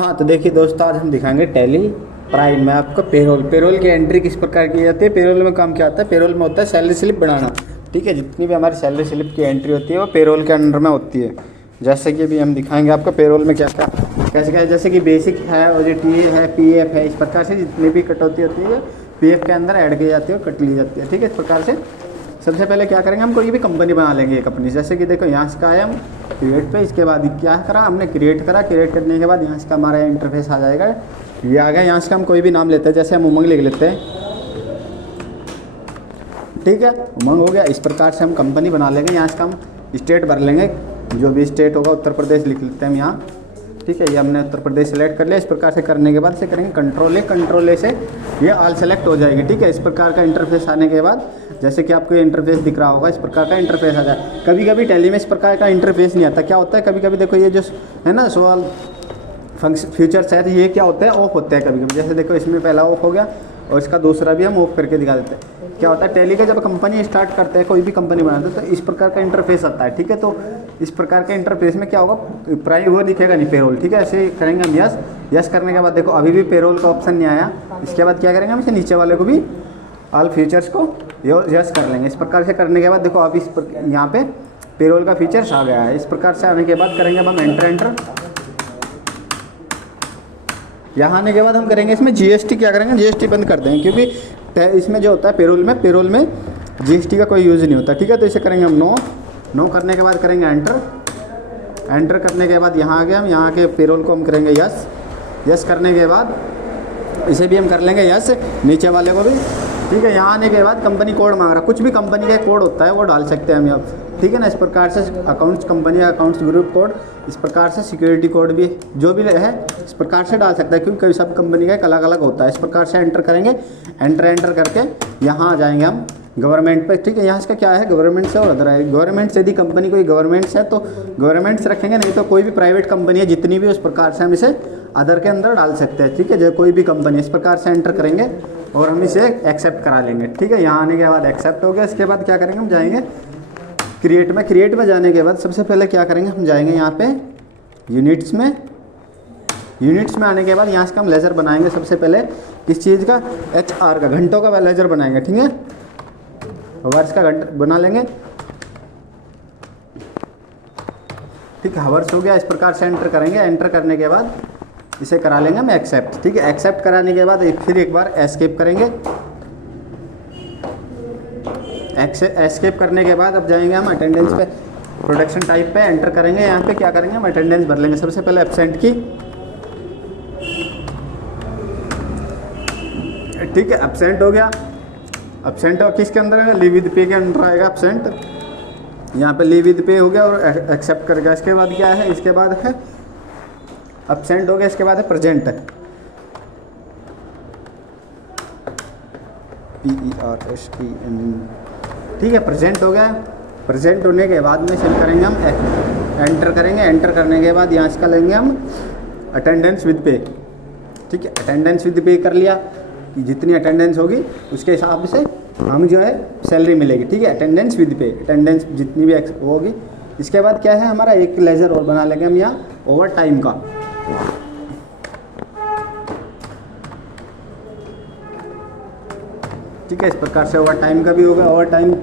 हाँ तो देखिए दोस्तों, आज हम दिखाएंगे टैली प्राइम में आपका पेरोल की एंट्री किस प्रकार की जाती है। पेरोल में काम क्या होता है, पेरोल में होता है सैलरी स्लिप बनाना। ठीक है, जितनी भी हमारी सैलरी स्लिप की एंट्री होती है वो पेरोल के अंडर में होती है। जैसे कि अभी हम दिखाएंगे आपको पेरोल में क्या क्या कैसे क्या है। जैसे कि बेसिक है, ओजीटी है, पीएफ है, इस प्रकार से जितनी भी कटौती होती है पीएफ के अंदर ऐड की जाती है और कट ली जाती है। ठीक है, इस प्रकार से सबसे पहले क्या करेंगे, हम कोई भी कंपनी बना लेंगे एक अपनी। जैसे कि देखो यहाँ से का है हम क्रिएट पे, इसके बाद क्या करा हमने क्रिएट करा। क्रिएट करने के बाद यहाँ से का हमारा इंटरफेस आ जाएगा, ये आ गया। यहाँ से का हम कोई भी नाम लेते हैं, जैसे हम उमंग लिख लेते हैं। ठीक है, उमंग हो गया। इस प्रकार से हम कंपनी बना लेंगे। यहाँ से का हम स्टेट भर लेंगे, जो भी स्टेट होगा उत्तर प्रदेश लिख लेते हैं हम यहाँ। ठीक है, ये हमने उत्तर प्रदेश सेलेक्ट कर लिया। इस प्रकार से करने के बाद से करेंगे कंट्रोल ए से ये ऑल सेलेक्ट हो जाएगी। ठीक है, इस प्रकार का इंटरफेस आने के बाद जैसे कि आपको ये इंटरफेस दिख रहा होगा, इस प्रकार का इंटरफेस आ जाए। कभी कभी टैली में इस प्रकार का इंटरफेस नहीं आता। क्या होता है, कभी कभी देखो ये जो है ना सवाल फीचर्स है, ये क्या होता है, ऑफ होता है कभी कभी। जैसे देखो इसमें पहला ऑफ हो गया और इसका दूसरा भी हम ऑफ करके दिखा देते हैं। क्या होता है, टैली का जब कंपनी स्टार्ट करते हैं, कोई भी कंपनी बनाते हैं, तो इस प्रकार का इंटरफेस आता है। ठीक है, तो इस प्रकार के इंटरफेस में क्या होगा, प्राइस वो दिखेगा नहीं पेरोल। ठीक है, ऐसे करेंगे हम यस। यस करने के बाद देखो अभी भी पेरोल का ऑप्शन नहीं आया। इसके बाद क्या करेंगे हम, इसे नीचे वाले को भी ऑल फीचर्स को यस कर लेंगे। इस प्रकार से करने के बाद देखो अब यहाँ पे पेरोल का फीचर्स आ गया है। इस प्रकार से आने के बाद करेंगे अब हम एंटर। यहाँ आने के बाद हम करेंगे इसमें जीएसटी, क्या करेंगे जीएसटी बंद कर देंगे, क्योंकि इसमें जो होता है पेरोल में जीएसटी का कोई यूज़ नहीं होता। ठीक है, तो इसे करेंगे हम नो करने के बाद करेंगे एंटर करने के बाद यहाँ आ गए हम। यहाँ के पेरोल को हम करेंगे यस करने के बाद इसे भी हम कर लेंगे यस, नीचे वाले को भी। ठीक है, यहाँ आने के बाद कंपनी कोड मांग रहा, कुछ भी कंपनी का कोड होता है वो डाल सकते हैं हम यहाँ। ठीक है ना, इस प्रकार से accounts company accounts group code, इस प्रकार से सिक्योरिटी कोड भी जो भी है इस प्रकार से डाल सकता है, क्योंकि सब कंपनी का अलग अलग होता है। इस प्रकार से एंटर करेंगे, एंटर करके यहाँ आ जाएंगे हम गवर्नमेंट पे। ठीक है, यहाँ इसका क्या है, गवर्नमेंट से और अदर है। गवर्नमेंट से यदि कंपनी कोई गवर्नमेंट से है तो गवर्नमेंट से रखेंगे, नहीं तो कोई भी प्राइवेट कंपनी है जितनी भी, उस प्रकार से हम इसे अदर के अंदर डाल सकते हैं। ठीक है, जो कोई भी कंपनी, इस प्रकार से एंटर करेंगे और हम इसे एक्सेप्ट करा लेंगे। ठीक है, यहाँ आने के बाद एक्सेप्ट हो गया। इसके बाद क्या करेंगे, हम जाएंगे क्रिएट में जाने के बाद सबसे पहले क्या करेंगे, हम जाएंगे यहाँ पे यूनिट्स में आने के बाद यहाँ से हम लेजर बनाएंगे। सबसे पहले किस चीज़ का, HR का, घंटों का लेजर बनाएंगे। ठीक है, हवर्स का घंटा बना लेंगे। ठीक है, हवर्स हो गया। इस प्रकार से एंटर करेंगे, एंटर करने के बाद इसे करा लेंगे हम एक्सेप्ट। ठीक है, एक्सेप्ट कराने के बाद फिर एक बार एस्केप करेंगे। एस्केप करने के बाद अब जाएंगे हम अटेंडेंस पे, प्रोडक्शन टाइप पे एंटर करेंगे। यहाँ पे क्या करेंगे, हम अटेंडेंस भर लेंगे। सबसे पहले एब्सेंट की। ठीक है, एब्सेंट हो गया। एब्सेंट किसके अंदर है, लीव विद पे के अंदर आएगा एब्सेंट। यहाँ पे लीव विद पे हो गया और एक्सेप्ट कर गया। इसके बाद क्या है, इसके बाद है एब्सेंट हो गया। इसके बाद है प्रेजेंट, PERSENT। ठीक है, प्रेजेंट हो गया। प्रेजेंट होने के बाद में फिर करेंगे हम एंटर करेंगे। एंटर करने के बाद यहाँ से लेंगे हम अटेंडेंस विद पे। ठीक है, अटेंडेंस विद पे कर लिया, जितनी अटेंडेंस होगी उसके हिसाब से हम जो है सैलरी मिलेगी। ठीक है, अटेंडेंस विद पे, अटेंडेंस जितनी भी होगी। इसके बाद क्या है, हमारा एक लेजर और बना लेंगे हम यहाँ ओवर टाइम का। ठीक है, इस प्रकार से ओवर टाइम का भी होगा। ओवर टाइम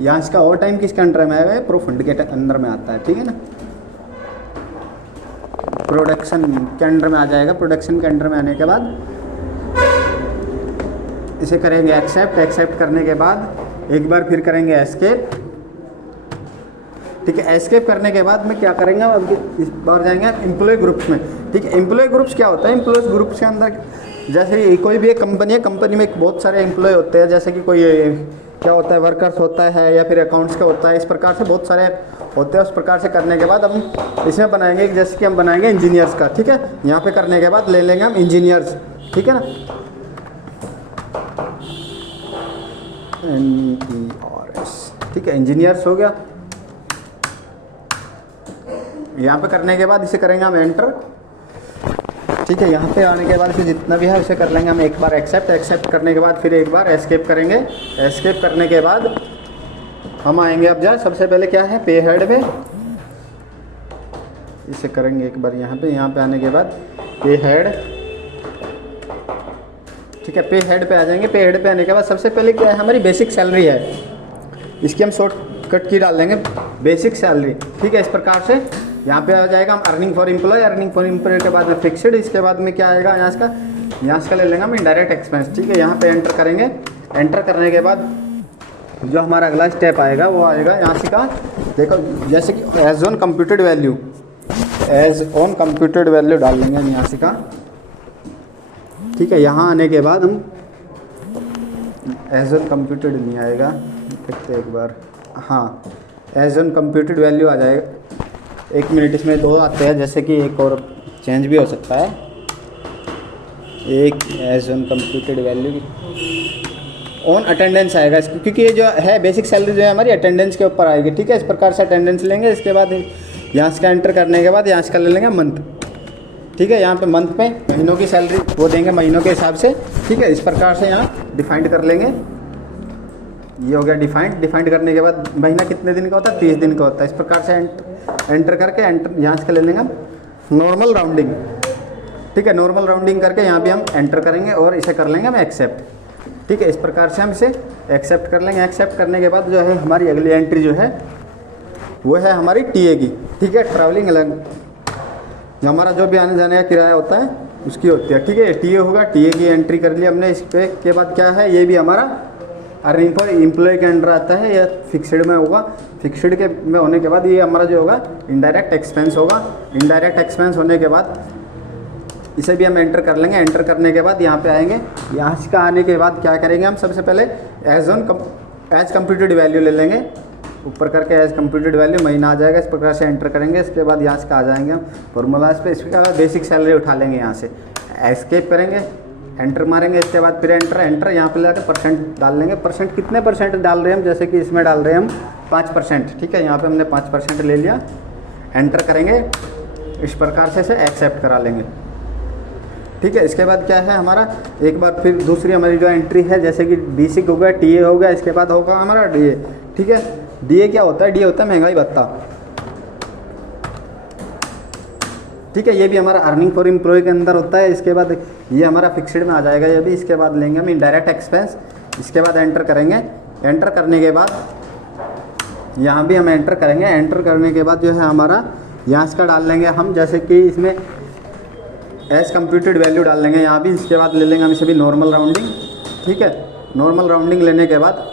यहाँ इसका ओवर टाइम किसके अंडर में आएगा, प्रो फंड के अंदर में आता है। ठीक है ना, प्रोडक्शन के अंडर में आ जाएगा। प्रोडक्शन के अंडर में आने के बाद इसे करेंगे एक्सेप्ट करने के बाद एक बार फिर करेंगे एस्केप। ठीक है, एस्केप करने के बाद में क्या करेंगे, अब इस बार जाएंगे एम्प्लॉय ग्रुप्स में। ठीक है, एम्प्लॉय ग्रुप्स क्या होता है, एम्प्लॉय ग्रुप्स के अंदर जैसे कोई भी एक कंपनी है, कंपनी में बहुत सारे एम्प्लॉय होते हैं। जैसे कि कोई क्या होता है, वर्कर्स होता है या फिर अकाउंट्स का होता है। इस प्रकार से बहुत सारे होते हैं। उस प्रकार से करने के बाद हम इसमें बनाएंगे, जैसे कि हम बनाएंगे इंजीनियर्स का। ठीक है, यहाँ पे करने के बाद ले लेंगे हम इंजीनियर्स। ठीक है ना, NERS। ठीक है, इंजीनियर्स हो गया। यहाँ पे करने के बाद इसे करेंगे हम एंटर। ठीक है, यहाँ पे आने के बाद फिर जितना भी है उसे कर लेंगे हम एक बार एक्सेप्ट करने के बाद फिर एक बार एस्केप करेंगे। एस्केप करने के बाद हम आएंगे अब सबसे पहले क्या है, पे हेड पे। इसे करेंगे एक बार यहाँ पे आने के बाद पे हेड, ठीक है, पे हेड पे आ जाएंगे। पे हेड पे आने के बाद सबसे पहले क्या है, हमारी बेसिक सैलरी है, इसकी हम शॉर्टकट की डाल देंगे बेसिक सैलरी, ठीक है। इस प्रकार से यहाँ पे आ जाएगा हम earning for employ, earning for employ के बाद में फिक्स्ड, इसके बाद में क्या आएगा यहाँ से ले लेंगे हम इनडायरेक्ट एक्सपेंस, ठीक है। यहाँ पे एंटर करेंगे। एंटर करने के बाद जो हमारा अगला स्टेप आएगा वो आएगा यहाँ से का, देखो जैसे कि as on computed value, as on computed value डाल लेंगे हम यहाँ से का, ठीक है। यहाँ आने के बाद हम एज ऑन कंप्यूटेड नहीं आएगा, देखते एक बार, हाँ एज ऑन कंप्यूटेड वैल्यू आ जाएगा। एक मिनट, इसमें दो आते हैं, जैसे कि एक और चेंज भी हो सकता है। एक as on computed value on attendance आएगा इसकी, क्योंकि ये जो है बेसिक सैलरी जो है हमारी अटेंडेंस के ऊपर आएगी, ठीक है। इस प्रकार से अटेंडेंस लेंगे। इसके बाद यहाँ से एंटर करने के बाद यहाँ से ले लेंगे मंथ, ठीक है। यहाँ पे मंथ पे महीनों की सैलरी वो देंगे महीनों के हिसाब से, ठीक है। इस प्रकार से यहाँ डिफाइंड कर लेंगे। ये हो गया डिफाइंड करने के बाद महीना कितने दिन का होता है, 30 दिन का होता है। इस प्रकार से एंटर करके यहाँ से ले लेंगे हम नॉर्मल राउंडिंग, ठीक है। नॉर्मल राउंडिंग करके यहाँ भी हम एंटर करेंगे और इसे कर लेंगे हम एक्सेप्ट, ठीक है। इस प्रकार से हम इसे एक्सेप्ट कर लेंगे। एक्सेप्ट करने के बाद जो है हमारी अगली एंट्री जो है वो है हमारी टीए की, ठीक है। ट्रैवलिंग अलग, जो हमारा जो भी आने जाने का किराया होता है उसकी होती है, ठीक है। टीए होगा, टीए की एंट्री कर ली हमने। इस पे के बाद क्या है, ये भी हमारा अर्निंग फॉर एम्प्लॉय के अंडर आता है, या फिक्स्ड में होगा। फिक्स्ड के में होने के बाद ये हमारा जो होगा इनडायरेक्ट एक्सपेंस होगा। इनडायरेक्ट एक्सपेंस होने के बाद इसे भी हम एंटर कर लेंगे। एंटर करने के बाद यहाँ पे आएंगे। यहाँ से का आने के बाद क्या करेंगे हम, सबसे पहले एज कंप्यूटेड वैल्यू ले लेंगे, ऊपर करके एज कंप्यूटेड वैल्यू महीना आ जाएगा। इस प्रकार से एंटर करेंगे। इसके बाद यहाँ से आ जाएंगे हम फॉर्मूलाज पे। इसके बाद बेसिक सैलरी उठा लेंगे, यहाँ से एस्केप करेंगे, एंटर मारेंगे। इसके बाद फिर एंटर यहाँ पे लाकर परसेंट डाल लेंगे। परसेंट कितने परसेंट डाल रहे हैं हम, जैसे कि इसमें डाल रहे हैं हम 5%, ठीक है। यहाँ पे हमने 5% ले लिया। एंटर करेंगे, इस प्रकार से इसे एक्सेप्ट करा लेंगे, ठीक है। इसके बाद क्या है हमारा, एक बार फिर दूसरी हमारी जो एंट्री है, जैसे कि बेसिक हो गया, टीए हो गया, इसके बाद होगा हमारा डीए, ठीक है। डीए क्या होता है, डीए होता है महंगाई भत्ता, ठीक है। ये भी हमारा अर्निंग फॉर एम्प्लॉय के अंदर होता है। इसके बाद ये हमारा फिक्स्ड में आ जाएगा ये भी। इसके बाद लेंगे हम इनडायरेक्ट एक्सपेंस। इसके बाद एंटर करेंगे। एंटर करने के बाद यहाँ भी हम एंटर करेंगे। एंटर करने के बाद जो है हमारा यहाँ से का डाल लेंगे हम, जैसे कि इसमें एज कंप्यूटेड वैल्यू डाल लेंगे यहाँ भी। इसके बाद ले लेंगे हम इसे भी नॉर्मल राउंडिंग, ठीक है। नॉर्मल राउंडिंग लेने के बाद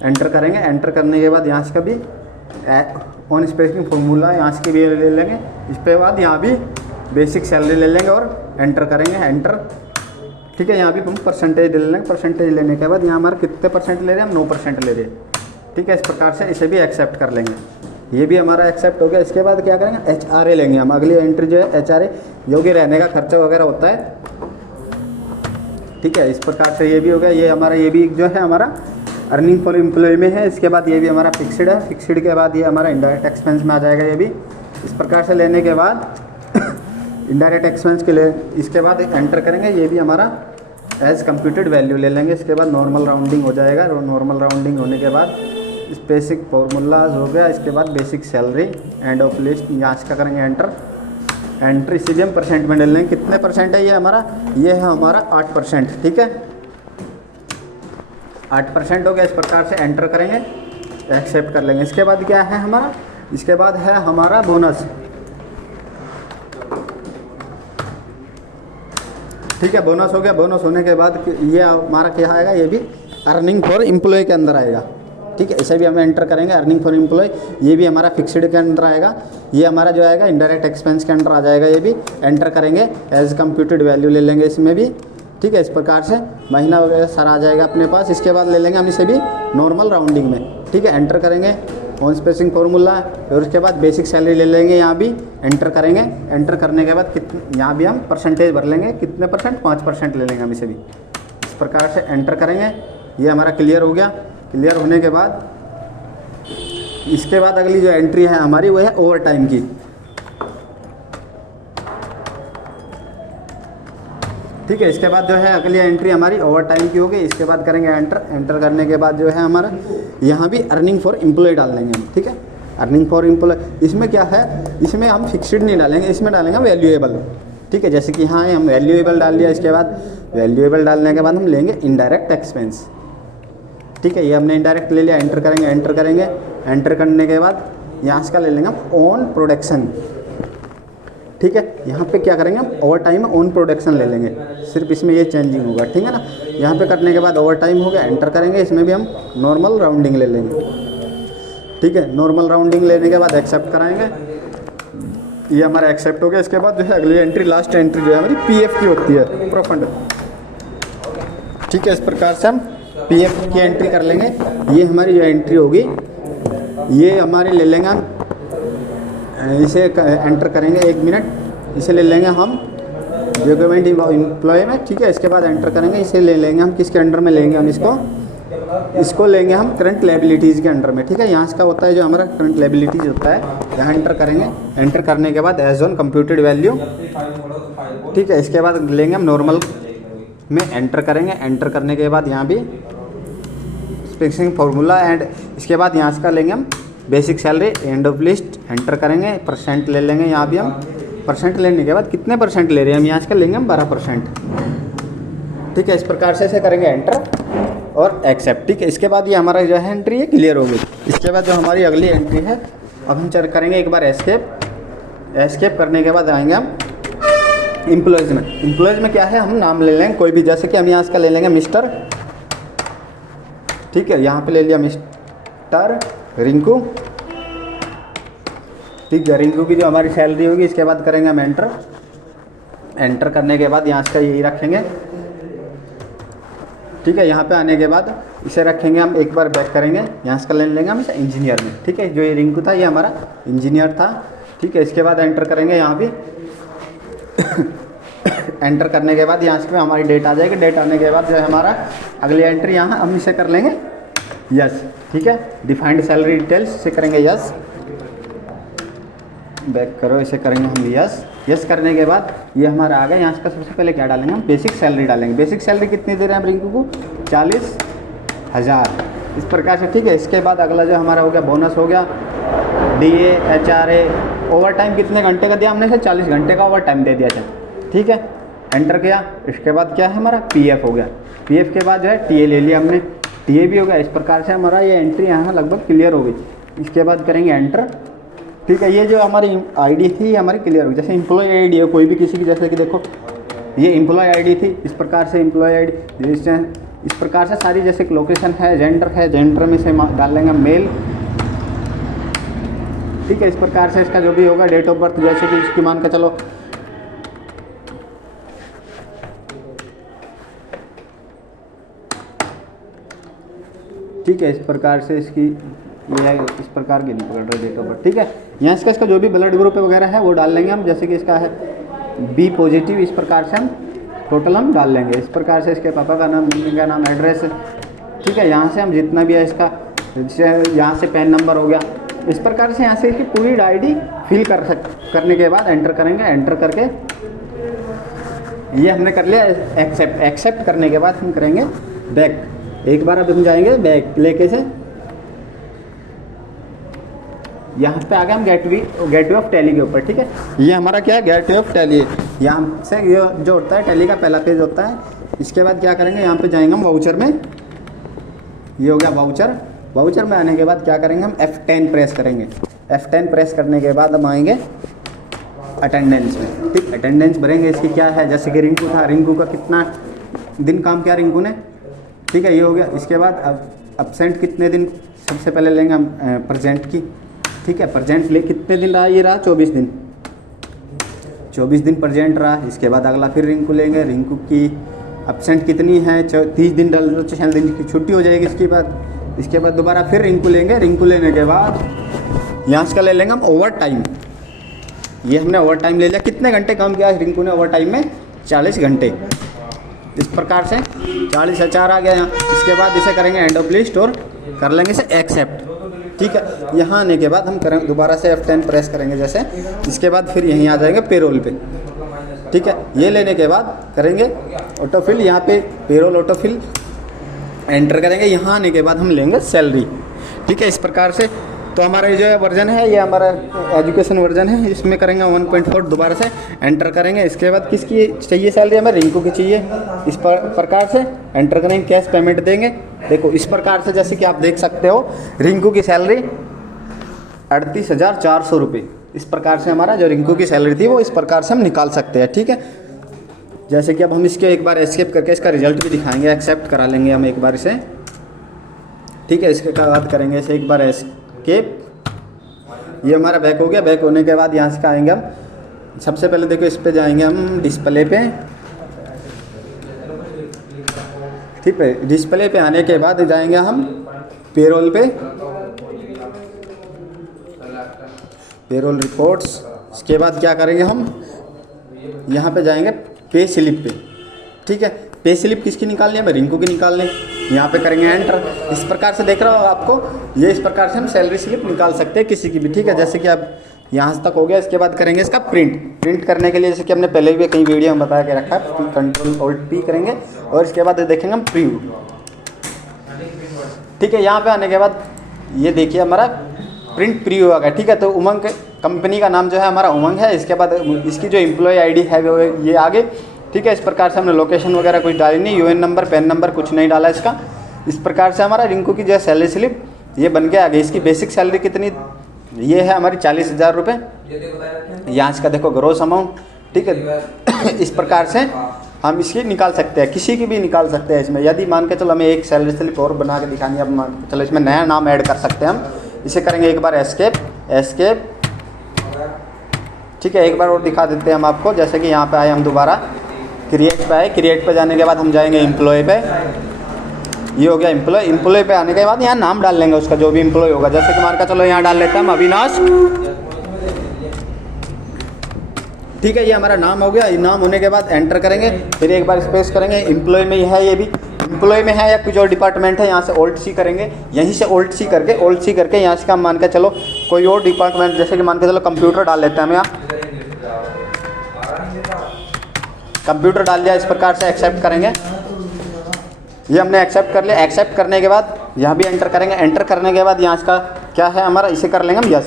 एंटर करेंगे। एंटर करने के बाद यहाँ से का भी ऑन स्पेसिंग फॉर्मूला यहाँ से भी ले लेंगे। इसके बाद यहाँ भी बेसिक सैलरी ले लेंगे और एंटर करेंगे। एंटर, ठीक है। यहाँ भी हम परसेंटेज ले लेंगे। परसेंटेज लेने के बाद यहाँ हमारे कितने परसेंट ले रहे हैं, हम 9% ले रहे हैं, ठीक है। इस प्रकार से इसे भी एक्सेप्ट कर लेंगे। ये भी हमारा एक्सेप्ट हो गया। इसके बाद क्या करेंगे, HRA लेंगे हम। अगली एंट्री जो है HRA, जो कि रहने का खर्चा वगैरह होता है, ठीक है। इस प्रकार से ये भी हो गया। ये हमारा ये भी जो है हमारा अर्निंग फॉर एम्प्लॉय में है। इसके बाद ये भी हमारा फिक्स्ड है। फिक्स्ड के बाद ये हमारा इनडायरेक्ट एक्सपेंस में आ जाएगा ये भी। इस प्रकार से लेने के बाद इनडायरेक्ट एक्सपेंस के लिए इसके बाद एंटर करेंगे। ये भी हमारा एज कंप्यूटेड वैल्यू ले लेंगे। इसके बाद नॉर्मल राउंडिंग हो जाएगा। नॉर्मल राउंडिंग होने के बाद बेसिक फॉर्मूलाज हो गया। इसके बाद basic salary, end of list, यहाँ से करेंगे एंटर। इसी भी हम परसेंट में डाल लेंगे। कितने परसेंट है ये हमारा, ये है हमारा 8%, ठीक है। 8% हो गया। इस प्रकार से एंटर करेंगे, एक्सेप्ट कर लेंगे। इसके बाद क्या है हमारा, इसके बाद है हमारा बोनस, ठीक है। बोनस हो गया। बोनस होने के बाद ये हमारा क्या आएगा, ये भी अर्निंग फॉर एम्प्लॉय के अंदर आएगा, ठीक है। इसे भी हम एंटर करेंगे। अर्निंग फॉर एम्प्लॉय, ये भी हमारा फिक्स्ड के अंदर आएगा। ये हमारा जो आएगा इनडायरेक्ट एक्सपेंस के अंदर आ जाएगा। ये भी एंटर करेंगे। एज कंप्यूटेड वैल्यू ले लेंगे इसमें भी, ठीक है। इस प्रकार से महीना वगैरह सारा आ जाएगा अपने पास। इसके बाद ले लेंगे हम इसे भी नॉर्मल राउंडिंग में, ठीक है। एंटर करेंगे, ऑन स्पेसिंग फॉर्मूला, और उसके बाद बेसिक सैलरी ले लेंगे। यहाँ भी एंटर करेंगे। एंटर करने के बाद कितने, यहाँ भी हम परसेंटेज भर लेंगे। कितने परसेंट, 5% ले लेंगे हम इसे भी। इस प्रकार से एंटर करेंगे। ये हमारा क्लियर हो गया। क्लियर होने के बाद इसके बाद अगली जो एंट्री है हमारी वो है ओवर टाइम की, ठीक है। इसके बाद जो है अगली एंट्री हमारी ओवर टाइम की होगी। इसके बाद करेंगे एंटर। एंटर करने के बाद जो है हमारा यहाँ भी अर्निंग फॉर एम्प्लॉय डाल देंगे हम, ठीक है। अर्निंग फॉर एम्प्लॉय, इसमें क्या है, इसमें हम फिक्स्ड नहीं डालेंगे, इसमें डालेंगे वैल्यूएबल। ठीक है, जैसे कि यहाँ हम वैल्यूएबल डाल दिया, इसके बाद वैल्यूएबल डालने के बाद हम लेंगे इनडायरेक्ट एक्सपेंस। ठीक है, ये हमने इनडायरेक्ट ले लिया, एंटर करेंगे, एंटर करेंगे, एंटर करने के बाद यहाँ से का ले लेंगे हम ऑन प्रोडक्शन। ठीक है, यहाँ पे क्या करेंगे हम ओवर टाइम ऑन प्रोडक्शन ले लेंगे, सिर्फ इसमें ये चेंजिंग होगा। ठीक है ना, यहाँ पे करने के बाद ओवर टाइम हो गया, एंटर करेंगे, इसमें भी हम नॉर्मल राउंडिंग ले लेंगे। ठीक है, नॉर्मल राउंडिंग लेने के बाद एक्सेप्ट कराएंगे, ये हमारा एक्सेप्ट हो गया। इसके बाद जो है अगली एंट्री, लास्ट एंट्री जो है हमारी पीएफ की होती है, प्रोफंड। ठीक है, इस प्रकार से हम पीएफ की एंट्री कर लेंगे। ये हमारी जो एंट्री होगी ये हमारी ले लेंगे हम, इसे एंटर करेंगे, 1 मिनट, इसे ले लेंगे हम डॉक्यूमेंट एम्प्लॉय में। ठीक है, इसके बाद एंटर करेंगे, इसे ले लेंगे हम किसके अंडर में लेंगे हम इसको लेंगे हम करंट लायबिलिटीज़ के अंडर में। ठीक है, यहाँ से का होता है जो हमारा करंट लायबिलिटीज़ होता है, यहाँ एंटर करेंगे, एंटर करने के बाद एज ऑन कंप्यूटेड वैल्यू। ठीक है, इसके बाद लेंगे हम नॉर्मल में, एंटर करेंगे, एंटर करने के बाद यहाँ भी स्पेसिफिक फार्मूला एंड इसके बाद यहाँ से का लेंगे हम basic salary, end of list, enter करेंगे, परसेंट ले लेंगे। यहाँ भी हम परसेंट लेने के बाद कितने परसेंट ले रहे हैं हम, यहाँ से का लेंगे हम 12%। ठीक है, इस प्रकार से इसे करेंगे एंटर और एक्सेप्ट। ठीक है, इसके बाद ये हमारा जो है एंट्री है क्लियर हो गई। इसके बाद जो हमारी अगली एंट्री है, अब हम करेंगे एक बार एस्केप करने के बाद आएंगे हम एम्प्लॉयज़ में। एम्प्लॉयज़ में क्या है, हम नाम ले लेंगे कोई भी, जैसे कि हम यहाँ से का ले लेंगे मिस्टर। ठीक है, यहाँ पे ले लिया मिस्टर रिंकू। ठीक है, रिंकू की जो हमारी सैलरी होगी, इसके बाद करेंगे हम एंटर करने के बाद यहाँ से यही रखेंगे। ठीक है, यहाँ पे आने के बाद इसे रखेंगे हम, एक बार बैक करेंगे, यहाँ से ले लेंगे हम इसे इंजीनियर में। ठीक है, जो ये रिंकू था ये हमारा इंजीनियर था। ठीक है, इसके बाद एंटर करेंगे यहाँ भी एंटर करने के बाद यहाँ से हमारी डेट आ जाएगी, डेट आने के बाद जो है हमारा अगली एंट्री यहाँ हम इसे कर लेंगे यस। ठीक है, डिफाइंड सैलरी डिटेल्स से करेंगे यस, बैक करो, इसे करेंगे हम यस करने के बाद ये हमारा आ गया। यहाँ से सबसे पहले क्या डालेंगे हम, बेसिक सैलरी डालेंगे। बेसिक सैलरी कितनी दे रहे हैं हम रिंकू को, 40,000 इस प्रकार से। ठीक है, इसके बाद अगला जो हमारा हो गया बोनस हो गया, DA HRA, ओवर टाइम कितने घंटे का दिया हमने से, 40 घंटे का ओवर टाइम दे दिया था। ठीक है, एंटर किया, इसके बाद क्या है हमारा PF हो गया, PF के बाद जो है TA ले लिया हमने, TA भी हो गया। इस प्रकार से हमारा ये एंट्री यहाँ लगभग क्लियर हो गई। इसके बाद करेंगे एंटर। ठीक है, ये जो हमारी आईडी थी हमारी क्लियर हो गई। जैसे एम्प्लॉय आईडी है कोई भी किसी की, जैसे कि देखो ये एम्प्लॉय आईडी थी, इस प्रकार से एम्प्लॉय आईडी, इस प्रकार से सारी, जैसे कि लोकेशन है, जेंडर में से डाल लेंगे मेल। ठीक है, इस प्रकार से इसका जो भी होगा डेट ऑफ बर्थ, जैसे कि इसकी मान का चलो ठीक है, इस प्रकार से इसकी ये है, इस प्रकार की नहीं पकड़ रहा डेट ऑफ बर्थ। ठीक है, यहाँ इसका जो भी ब्लड ग्रुप वगैरह है वो डाल लेंगे हम, जैसे कि इसका है B पॉजिटिव, इस प्रकार से हम टोटल हम डाल लेंगे। इस प्रकार से इसके पापा का नाम, मम्मी का नाम, एड्रेस। ठीक है, यहाँ से हम जितना भी है इसका, यहाँ से पैन नंबर हो गया, इस प्रकार से यहाँ से इसकी पूरी आईडी फिल करने के बाद एंटर करेंगे। एंटर करके ये हमने कर लिया एक्सेप्ट करने के बाद हम करेंगे बैक। एक बार अब हम जाएंगे बैक लेके से, यहाँ पे आ गए हम गेटवे ऑफ टैली के ऊपर। ठीक है, ये हमारा क्या है, गेटवे ऑफ टैली। यहाँ से ये जो होता है टैली का पहला पेज होता है। इसके बाद क्या करेंगे, यहाँ पे जाएंगे हम वाउचर में, ये हो गया वाउचर में आने के बाद क्या करेंगे हम F10 प्रेस करेंगे। F10 प्रेस करने के बाद हम आएंगे अटेंडेंस में। ठीक, अटेंडेंस भरेंगे। इसकी क्या है, जैसे कि रिंकू था, रिंकू का कितना दिन काम किया रिंकू ने। ठीक है, ये हो गया। इसके बाद अब एब्सेंट कितने दिन, सबसे पहले लेंगे हम प्रेजेंट की। ठीक है, प्रेजेंट ले कितने दिन रहा, ये रहा 24 दिन, 24 दिन प्रेजेंट रहा। इसके बाद अगला फिर रिंकू लेंगे, रिंकू की एब्सेंट कितनी है, 30 दिन डाल दो, 6 दिन की छुट्टी हो जाएगी। इसके बाद दोबारा फिर रिंकू लेंगे। रिंकू लेने के बाद यहाँ से ले लेंगे हम ओवर टाइम। ये हमने ओवर टाइम ले लिया, कितने घंटे काम किया रिंकू ने ओवर टाइम में, 40 घंटे। इस प्रकार से 40,000 आ गया यहाँ। इसके बाद इसे करेंगे एंड ऑफ लिस्ट और कर लेंगे इसे एक्सेप्ट। ठीक है, यहाँ आने के बाद हम करेंगे दोबारा से F10 प्रेस करेंगे जैसे। इसके बाद फिर यहीं आ जाएंगे पेरोल पे। ठीक है, ये लेने के बाद करेंगे ऑटोफिल, यहाँ पे पेरोल ऑटोफिल एंटर करेंगे। यहाँ आने के बाद हम लेंगे सैलरी। ठीक है, इस प्रकार से तो हमारा ये जो वर्जन है, ये हमारा एजुकेशन वर्जन है, इसमें करेंगे 1.4 दोबारा से एंटर करेंगे। इसके बाद किसकी चाहिए सैलरी, हमें रिंकू की चाहिए। इस प्रकार से एंटर करेंगे, कैश पेमेंट देंगे। देखो इस प्रकार से जैसे कि आप देख सकते हो रिंकू की सैलरी 38,400 रुपये। इस प्रकार से हमारा जो रिंकू की सैलरी थी वो इस प्रकार से हम निकाल सकते हैं, ठीक है। जैसे कि अब हम इसके एक बार एस्केप करके इसका रिजल्ट भी दिखाएंगे, एक्सेप्ट करा लेंगे हम एक बार इसे, ठीक है। इसके बाद करेंगे इसे एक बार एस्केप। ये हमारा बैक हो गया। बैक होने के बाद यहाँ से आएंगे हम, सबसे पहले देखो इस पे जाएंगे हम डिस्प्ले पे, ठीक है। डिस्प्ले पे आने के बाद जाएंगे हम पेरोल पे, पेरोल रिपोर्ट्स। इसके बाद क्या करेंगे हम, यहाँ पे जाएंगे पे स्लिप पे, ठीक है। पे स्लिप किसकी निकालनी है, मैं रिंकू की निकालनी है। यहाँ पे करेंगे एंटर। इस प्रकार से देख रहा हो आपको, ये इस प्रकार से हम सैलरी स्लिप निकाल सकते हैं किसी की भी, ठीक है। जैसे कि अब यहाँ तक हो गया। इसके बाद करेंगे इसका प्रिंट करने के लिए, जैसे कि हमने पहले भी कई वीडियो में बता के रखा है, Ctrl+Alt+P करेंगे और इसके बाद देखेंगे हम प्रीव्यू, ठीक है। यहाँ पे आने के बाद ये देखिए हमारा प्रिंट प्रीव्यू आ गया, ठीक है। तो उमंग कंपनी का नाम जो है हमारा उमंग है। इसके बाद इसकी जो एम्प्लॉय आईडी है वो ये आगे, ठीक है। इस प्रकार से हमने लोकेशन वगैरह कुछ डाली नहीं, यूएन नंबर, पैन नंबर कुछ नहीं डाला इसका। इस प्रकार से हमारा रिंकू की जो है सैलरी स्लिप ये बन के आ गई। इसकी बेसिक सैलरी कितनी, ये है हमारी 40,000 रुपये। यहाँ इसका देखो ग्रोस अमाउंट, ठीक है। इस प्रकार से हम इसकी निकाल सकते हैं, किसी की भी निकाल सकते हैं इसमें। यदि मान के चलो हमें एक सैलरी स्लिप और बना के दिखानी है, अब मान के चलो इसमें नया नाम ऐड कर सकते हैं हम। इसे करेंगे एक बार एस्केप, ठीक है। एक बार और दिखा देते हैं हम आपको। जैसे कि यहाँ पे आए हम दोबारा क्रिएट पे आए, क्रिएट पे जाने के बाद हम जाएंगे एम्प्लॉय पे, ये हो गया एम्प्लॉय पे आने के बाद यहाँ नाम डाल लेंगे उसका, जो भी एम्प्लॉय होगा। जैसे कि मान का चलो यहाँ डाल लेते हैं हम अविनाश, ठीक है। ये हमारा नाम हो गया। ये नाम होने के बाद एंटर करेंगे, फिर एक बार स्पेस करेंगे। एम्प्लॉय में है, ये भी एम्प्लॉय में है या कुछ और डिपार्टमेंट है, यहाँ से Alt+C करेंगे। यहीं से Alt+C करके यहाँ से काम मान के चलो कोई और डिपार्टमेंट, जैसे कि मान के चलो कंप्यूटर डाल लेते हैं हम। यहाँ कंप्यूटर डाल दिया। इस प्रकार से एक्सेप्ट करेंगे। ये हमने एक्सेप्ट कर लिया। एक्सेप्ट करने के बाद यहाँ भी एंटर करेंगे। एंटर करने के बाद यहाँ इसका क्या है हमारा, इसे कर लेंगे हम यस,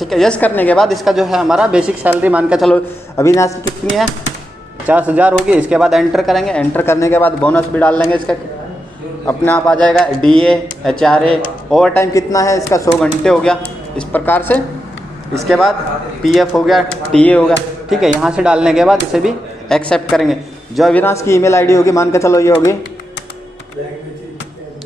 ठीक है। यस करने के बाद इसका जो है हमारा बेसिक सैलरी मान के चलो अविनाश की कितनी है, 50,000 होगी। इसके बाद एंटर करेंगे। एंटर करने के बाद बोनस भी डाल लेंगे इसका, अपने आप आ जाएगा। DA HRA, ओवर टाइम कितना है इसका, 100 घंटे हो गया। इस प्रकार से इसके बाद PF हो गया, TA हो गया, ठीक है। यहाँ से डालने के बाद इसे भी एक्सेप्ट करेंगे। जो अविनाश की ईमेल आईडी होगी मान के चलो ये होगी,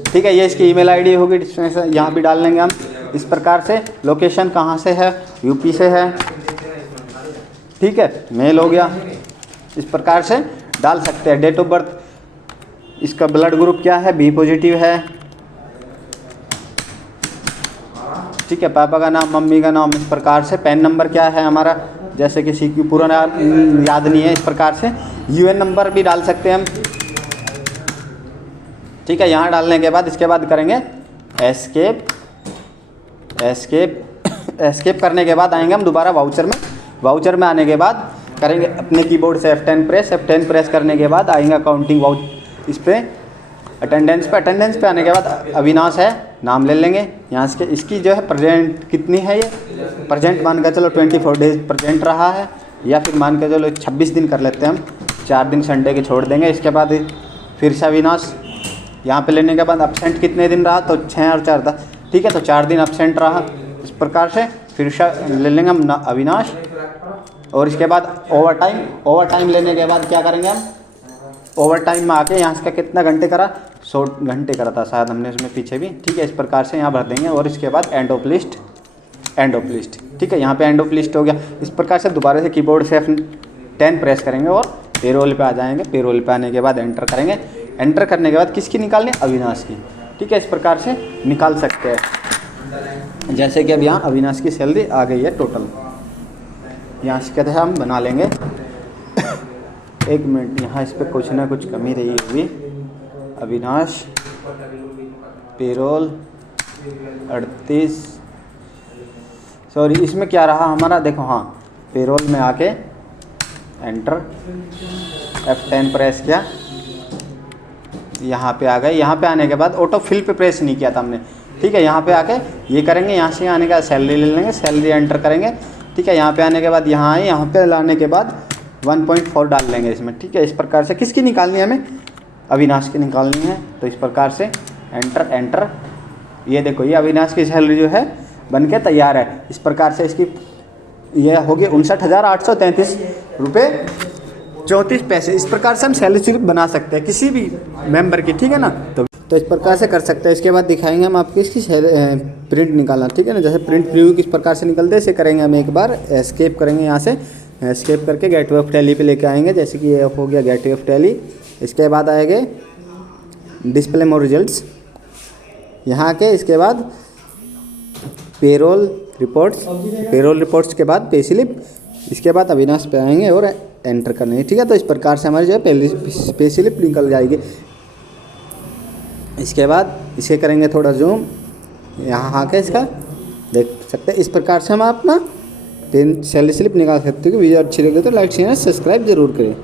ठीक है। ये इसकी ईमेल आईडी होगी, यहाँ भी डाल लेंगे हम। इस प्रकार से लोकेशन कहाँ से है, यूपी से है, ठीक है। मेल हो गया। इस प्रकार से डाल सकते हैं। डेट ऑफ बर्थ, इसका ब्लड ग्रुप क्या है, B पॉजिटिव है, ठीक है। पापा का नाम, मम्मी का नाम। इस प्रकार से पैन नंबर क्या है हमारा, जैसे किसी की पूरा नाम याद नहीं है, इस प्रकार से UN नंबर भी डाल सकते हैं हम, ठीक है। यहाँ डालने के बाद इसके बाद करेंगे एस्केप करने के बाद आएंगे हम दोबारा वाउचर में आने के बाद करेंगे अपने कीबोर्ड से F10 प्रेस करने के बाद आएंगे अकाउंटिंग इस पर अटेंडेंस पे आने के बाद अविनाश है, नाम ले लेंगे यहाँ से। इसकी जो है प्रेजेंट कितनी है, ये प्रेजेंट मान के चलो 24 डेज प्रेजेंट रहा है, या फिर मान के चलो 26 दिन कर लेते हैं हम, 4 दिन संडे के छोड़ देंगे। इसके बाद फिर से अविनाश यहाँ पे लेने के बाद एब्सेंट कितने दिन रहा, तो 6 और 4 10, ठीक है। तो 4 दिन एब्सेंट रहा। इस प्रकार से फिर से ले लेंगे हम अविनाश। और इसके बाद ओवर टाइम लेने के बाद क्या करेंगे हम, ओवर टाइम में आके यहाँ से कितना घंटे करा, 100 घंटे करा था शायद हमने उसमें पीछे भी, ठीक है। इस प्रकार से यहाँ भर देंगे। और इसके बाद एंड ऑफ लिस्ट, ठीक है। यहाँ पे एंड ऑफ लिस्ट हो गया। इस प्रकार से दोबारा से कीबोर्ड से F10 प्रेस करेंगे और पेरोल पे आ जाएंगे। पेरोल पे आने के बाद एंटर करेंगे। एंटर करने के बाद किसकी निकालनी, अविनाश की, ठीक है। इस प्रकार से निकाल सकते हैं। जैसे कि अब यहाँ अविनाश की सैलरी आ गई है टोटल। यहाँ से कहते हैं हम बना लेंगे, 1 मिनट, यहाँ इस पर कुछ ना कुछ कमी रही होगी। अविनाश पेरोल 38, सॉरी इसमें क्या रहा हमारा, देखो हाँ, पेरोल में आके एंटर F10 प्रेस किया, यहाँ पे आ गए। यहाँ पे आने के बाद ऑटो फिल पे प्रेस नहीं किया था हमने, ठीक है। यहाँ पे आके ये करेंगे, यहाँ से आने के बाद सैलरी ले लेंगे, सैलरी एंटर करेंगे, ठीक है। यहाँ पे आने के बाद यहाँ आए, यहाँ पे लाने के बाद 1.4 डाल लेंगे इसमें, ठीक है। इस प्रकार से किसकी निकालनी है हमें, अविनाश की निकालनी है। तो इस प्रकार से एंटर एंटर, ये देखो ये अविनाश की सैलरी जो है बन के तैयार है। इस प्रकार से इसकी ये होगी 59,833 रुपये 34 पैसे। इस प्रकार से हम सैलरी स्लिप बना सकते हैं किसी भी मेंबर की, ठीक है ना। तो इस प्रकार से कर सकते हैं। इसके बाद दिखाएंगे हम आपको इसकी प्रिंट निकालना, ठीक है ना। जैसे प्रिंट प्रीव्यू किस प्रकार से निकलते हैं इसे करेंगे हम एक बार। एस्केप करेंगे, यहाँ से एस्केप करके गेटवे ऑफ टैली पे लेके आएंगे। जैसे कि ये हो गया गेटवे ऑफ टैली। इसके बाद आएंगे डिस्प्ले मोर रिजल्ट्स, यहाँ के इसके बाद पेरोल रिपोर्ट्स के बाद पे स्लिप, इसके बाद अविनाश पे आएंगे और एंटर करने, ठीक है। तो इस प्रकार से हमारी जो है पे स्लिप निकल जाएगी। इसके बाद इसे करेंगे थोड़ा जूम, यहाँ आके इसका देख सकते हैं। इस प्रकार से हम अपना सैलरी स्लिप निकाल सकते हैं। वीडियो अच्छी लगे तो लाइक शेयर सब्सक्राइब जरूर करें।